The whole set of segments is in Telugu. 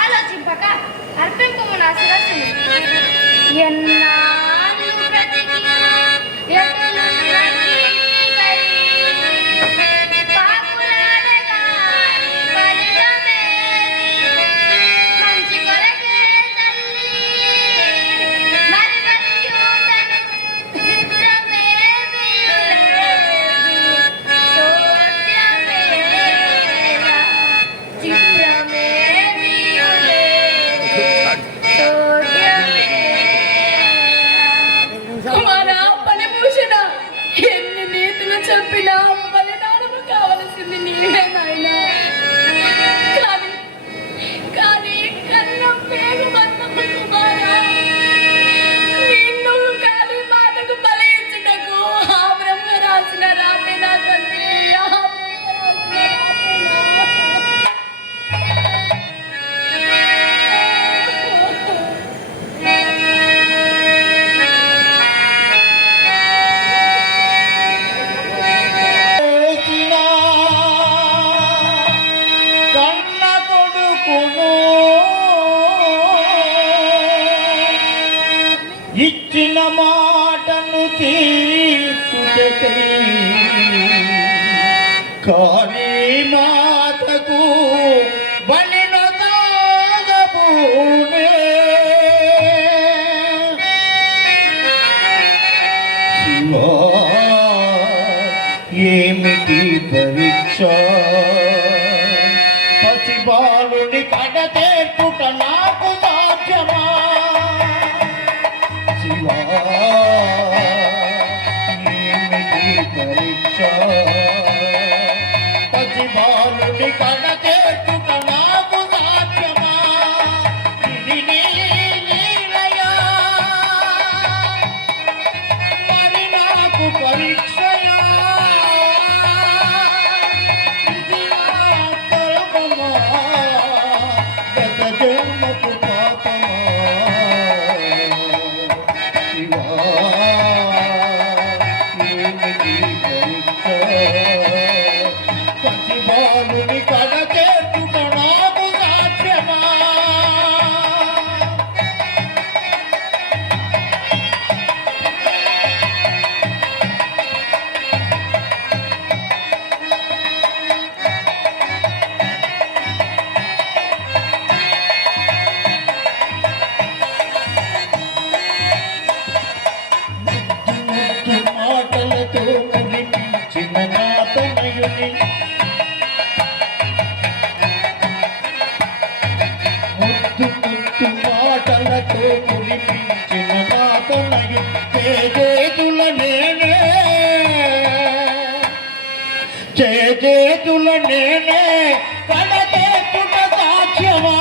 ఆలోచింపక అర్పింపము నా శిరస్సును. ఎన్నాళ్ళు బ్రతికినా ఎటులున్న కీర్తికై పాపులాడగాని ఫలితమేది? మంచి కొరకే తల్లి మరి బతికియుండను చిత్రమేమియు లేదు. సోద్యమేలా చిత్రమేమియు లేదు. కుమారా ఫలభూషణ, ఎన్ని నీతులు చెప్పినా బలిదానము కావలసింది నీవే నాయనా. కానీ కానీ కన్న పేగు మందము కుమారా, నిన్ను కాలి మాటకు బలి ఇచ్చుటకు ఆ బ్రహ్మ రాసిన రాతేనా తండ్రి, ఆ బ్రహ్మ రాసిన కన్న కొడుకును ఇచ్చిన మాటను తీర్చుటకై కానీ మాతకు బలిను తాగబూనే. శివా, ఏమిటి పరీక్ష? పసిబాలుని కడతేర్పుట నాకు సాధ్యమా? శివా, ఏమిటి పరీక్ష? పసిబాలుని కడతేర్పుట నాకు సాధ్యమా? ఇది నీ లీలయా, మరి నాకు పరీక్షయా? ఇది నా కర్మమా, గత జన్మపు పాపమా? శివా, ఏమిటి పరీక్ష? పసిబాలుని కడతేర్పుట నాకు సాధ్యమా? ముద్దు మాటలతో మురిపించిన నా తనయుని, ముద్దు మాటలతో మురిపించిన నా తనయుని, చేతుల నేనే, చేతుల నేనే కడతేర్పుట సాధ్యమా?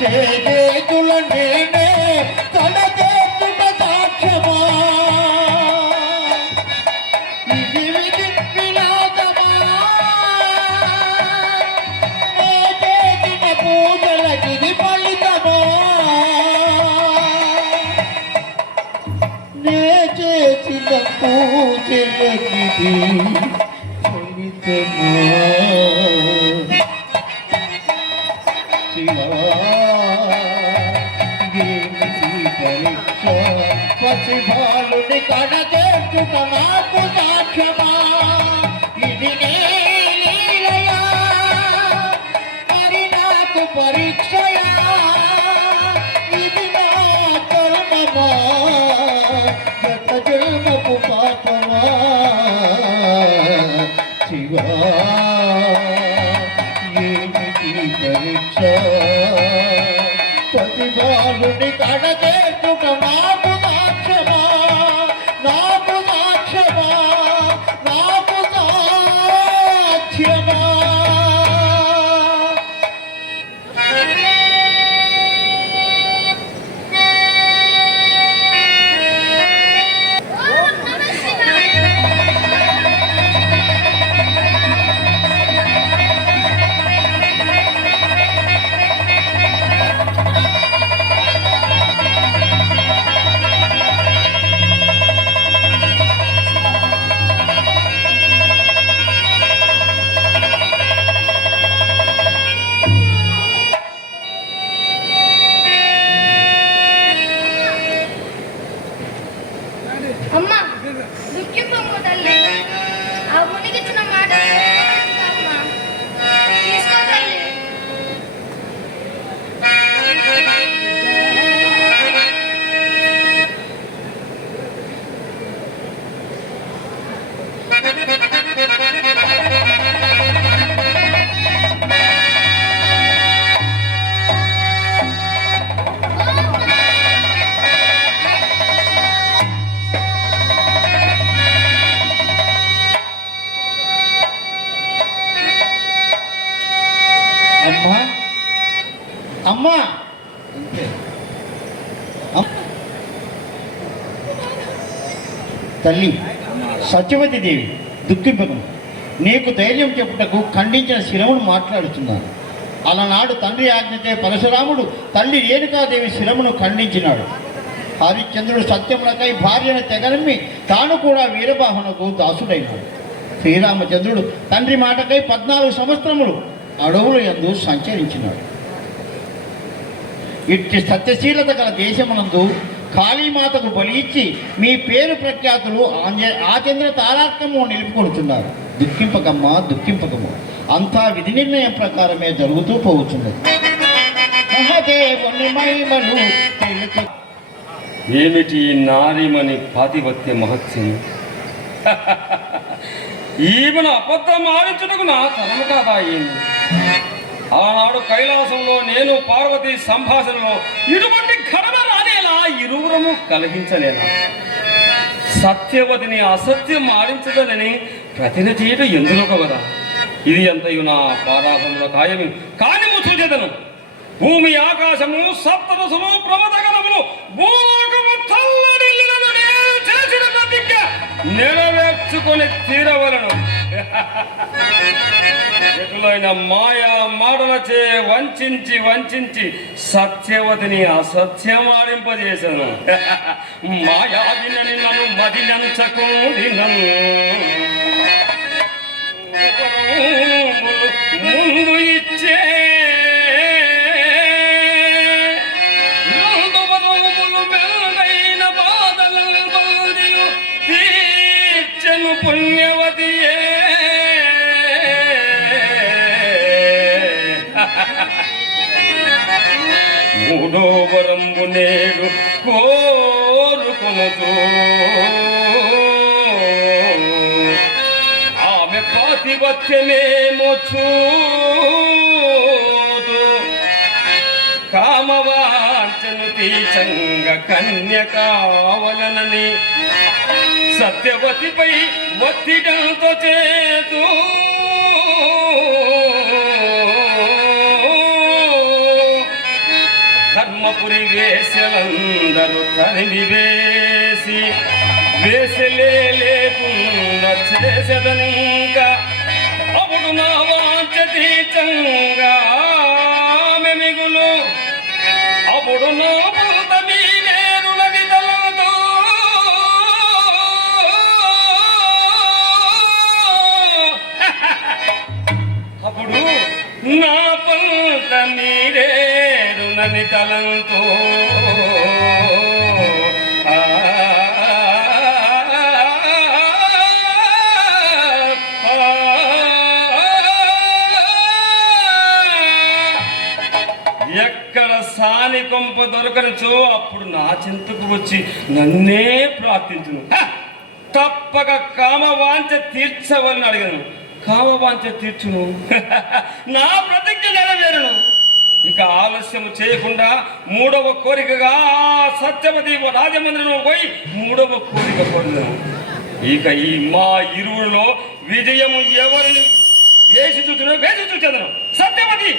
చేతుల నేనే కడతేర్పుట సాధ్యమా? ఇది విధి విలాసమా? నే చేసిన పూజలకిది ఫలితమా? నే చేసిన పూజలకిది ఫలితమా? శివా, ఏమిటి పరీక్ష? పసిబాలుని కడతేర్చుట నాకు సాధ్యమా? ఇది నీ లీలయా, మరి నాకు పరీక్షయా? ఇది నా కర్మమా, గత జన్మపు పాపమా? శివా, ఏమిటి పరీక్ష? పసిబాలుని కడతేర్చుట నాకు సాధ్యమా? నాకు సాధ్యమా? నాకు సాధ్యమా? ఓం నమః శివాయ. తల్లి సత్యవతి దేవి దుఃఖింపకము. నీకు ధైర్యం చెప్పుటకు ఖండించిన శిరమును మాట్లాడుతున్నాను. అలనాడు తండ్రి ఆజ్ఞతే పరశురాముడు తల్లి రేణుకాదేవి శిరమును ఖండించినాడు. హరిశ్చంద్రుడు సత్యములకై భార్యను తెగనమ్మి తాను కూడా వీరబాహునకు దాసుడైనాడు. శ్రీరామచంద్రుడు తండ్రి మాటకై 14 సంవత్సరములు అడవుల యందు సంచరించినాడు. ఇట్టి సత్యశీలత గల దేశమునందు కాళీమాతకు బలి ఇచ్చి మీ పేరు ప్రఖ్యాతులు ఆచంద్ర తారార్కము నిలుపుకొనుచున్నారు. దుఃఖింపకమ్మా దుఃఖింపకము, అంతా విధి నిర్ణయం ప్రకారమే జరుగుతూ పోవచ్చున్నది. మహదేవుని మహిమలు తెలుసు. ఏమిటి నారీమణి పాతిపత్య మహత్యం? ఈమెను అబద్ధం ఆడించుటకు నా తరము కాదా ఏమి? ఆనాడు కైలాసంలో నేను పార్వతి సంభాషణలో ఇటువంటి ఘటన రానేలా ఇరువురము కలహించలేనా? సత్యవతిని అసత్యం ఆడించదని ప్రతినిధీట ఎందులో కదా? ఇది అంతయు నా పాదాభంలో ఖాయమి కాని ముచ్చుచేతను. భూమి ఆకాశము సప్తదశము ప్రమదగణములు భూలోకము తల్లడిల్లులను నేను చేసిన ప్రతిజ్ఞ నెరవేర్చుకొని తీరవలను. ఎటులైన మాయా మాటలచే వంచించి వంచించి సత్యవతిని అసత్యమాడింపజేశాను. మాయాదినని నన్ను మదినంచకుంది ముందు ఇచ్చే పుణ్యవతియే మూడో వరంబు నేడు కోరుకొనుతూ ఆమె పాతిపత్యమేమో చూడు కామవాంఛను తీచంగ కన్య కావలనని సత్యవతిపై ఒత్తిడంతో చేతూ ధర్మపురి వేసలందరూ తరిమి వేసి వేసలే లేకుండా చేసేదనింకా అప్పుడు నా వాంఛ తీర్చంగా ఆమె మిగులు అప్పుడు నా భూత మీరేరులది తలతో అప్పుడు నా పంత మీరేరునని తలంతో ఎక్కడ సాని కొంప దొరకనిచో అప్పుడు నా చింతకు వచ్చి నన్నే ప్రార్థించును. తప్పక కామవాంఛ తీర్చవని అడిగాను. కామవాంఛ తీర్చును. నా ప్రతిజ్ఞ నెరవేరును. ఇక ఆలస్యం చేయకుండా మూడవ కోరికగా సత్యవతి రాజమందిరంలో పోయి మూడవ కోరిక పొందాను. ఇక ఈ మా ఇరువులో విజయము ఎవరిని వేసి చూచదను. సత్యవతి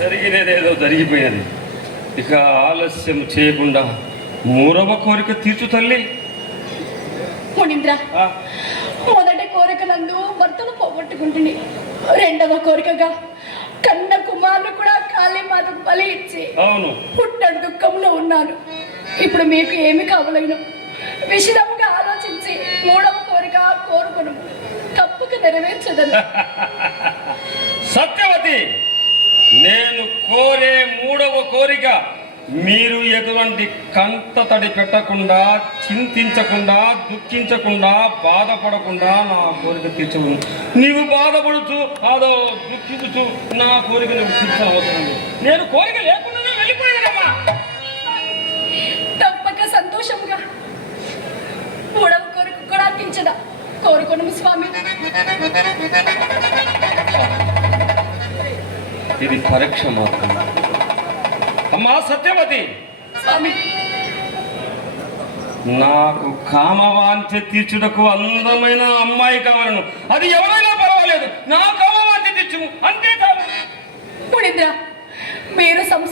జరిగినదేదో జరిగిపోయినది. ఇక ఆలస్యం చేయకుండా మూడవ కోరిక తీర్చు తల్లి. మునీంద్ర, మొదటి కోరిక నందు భర్తను పోగొట్టుకుంటుంది. రెండవ కోరికగా కన్న కుమారులు కూడా కాళీమాతకు బలి ఇచ్చి అవును పుట్టడు దుఃఖంలో ఉన్నాను. ఇప్పుడు మీకు ఏమి కావలేను విషదంగా ఆలోచించి మూడవ కోరిక కోరుకును. తప్పక నెరవేర్చదను. సత్యవతి, నేను కోరే మూడవ కోరిక మీరు ఎటువంటి కంట తడి పెట్టకుండా, చింతించకుండా, దుఃఖించకుండా, బాధపడకుండా నా కోరిక తీర్చవు. నీవు బాధపడుతూ అదో దుఃఖించుతూ నా కోరిక నువ్వు తీర్చవసరం లేదు. నేను కోరిక లేకుండానే వెళ్ళిపోయానమ్మా. తప్పక సంతోషంగా మూడవ కోరిక కూడా తీర్చదా కోరుకును స్వామి. ఇది పరీక్ష మాత్రం. అమ్మా సత్యవతి, స్వామి నాకు కామవాంఛ తీర్చుటకు అందమైన అమ్మాయి కావాలను. అది ఎవరైనా పర్వాలేదు, నా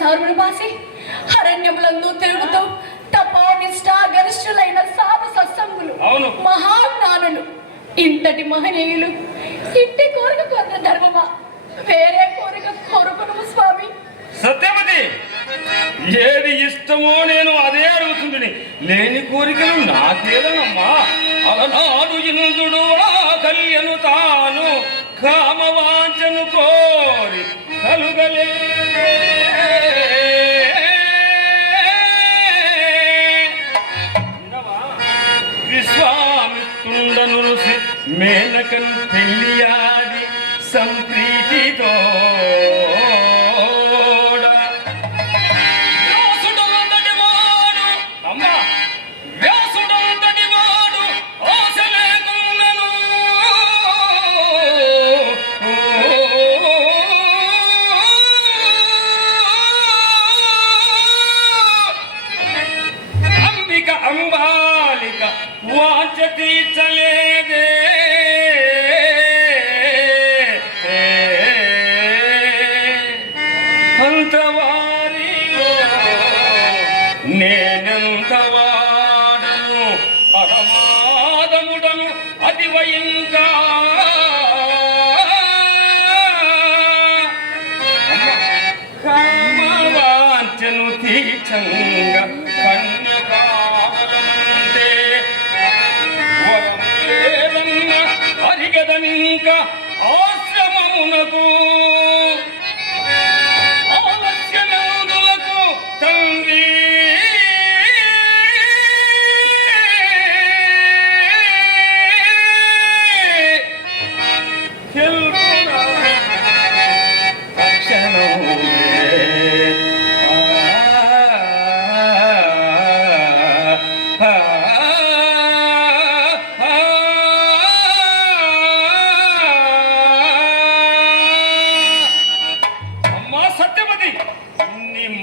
నారుమను బాసి అరణ్యములందు తిరుగుతూ తపోనిష్ట గరిష్ఠులైన సాధు సత్సంగులు అవును. మహాజ్ఞానులు ఇంతటి మహనీయులు ఇంటి కోరిక కొన్న ధర్మమా వేరే కోరిక కోరుకును స్వామి. సత్యవతి, ఏది ఇష్టమో నేను అదే అడుగుతుంది. లేని కోరికలు నాకేదనమ్మా. అలనాడు ఇంద్రుడు కళ్యను తాను కామవాంఛను కోరి కలుగలే. విశ్వామిత్రుండను మేనకన్ పెళ్లియాడి సంప్రీతితో అంబాలిక వాంఛ తీర్చలేదే. అంతవారిలో నేనెంతవాడను పరమాదముడను అతివయంగా కామవాంఛను తీర్చంగా కన్యకాలంతే వరములేదన్న అరిగదనింక ఆశ్రమమునకు ఆలస్యనందులకు తండ్రి.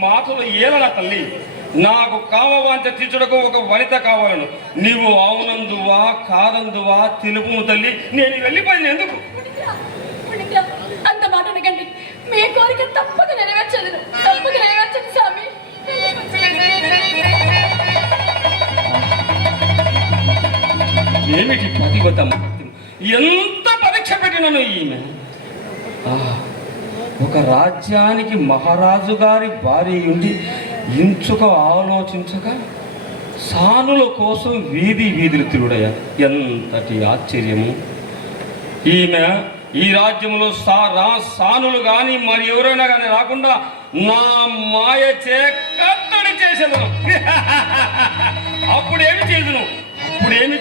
మాటలు ఏలన తల్లి. నాకు కామవాంఛ తీర్చుటకు ఒక వనిత కావాలను. నీవు అవునందువా కాదందువా తెలుపుము తల్లి. నేను వెళ్ళిపోయింది ఎందుకు? అంత మాట అనకండి. మీ కోరిక తప్పక నెరవేర్చదు, తప్పక నెరవేర్చదు స్వామి. ఏమిటి ప్రతిబద్ధం? ఎంత పరీక్ష పెట్టినను ఈమె. ఒక రాజ్యానికి మహారాజు గారి భార్య ఉండి ఇంచుక ఆలోచించక సానుల కోసం వీధులు తిరుడయ్యా. ఎంతటి ఆశ్చర్యము! ఈమె ఈ రాజ్యంలో సానులు కానీ మరి ఎవరైనా కానీ రాకుండా నా మాయ కట్టడి చేసేదను. అప్పుడేమి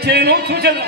చేయను చూసేదను.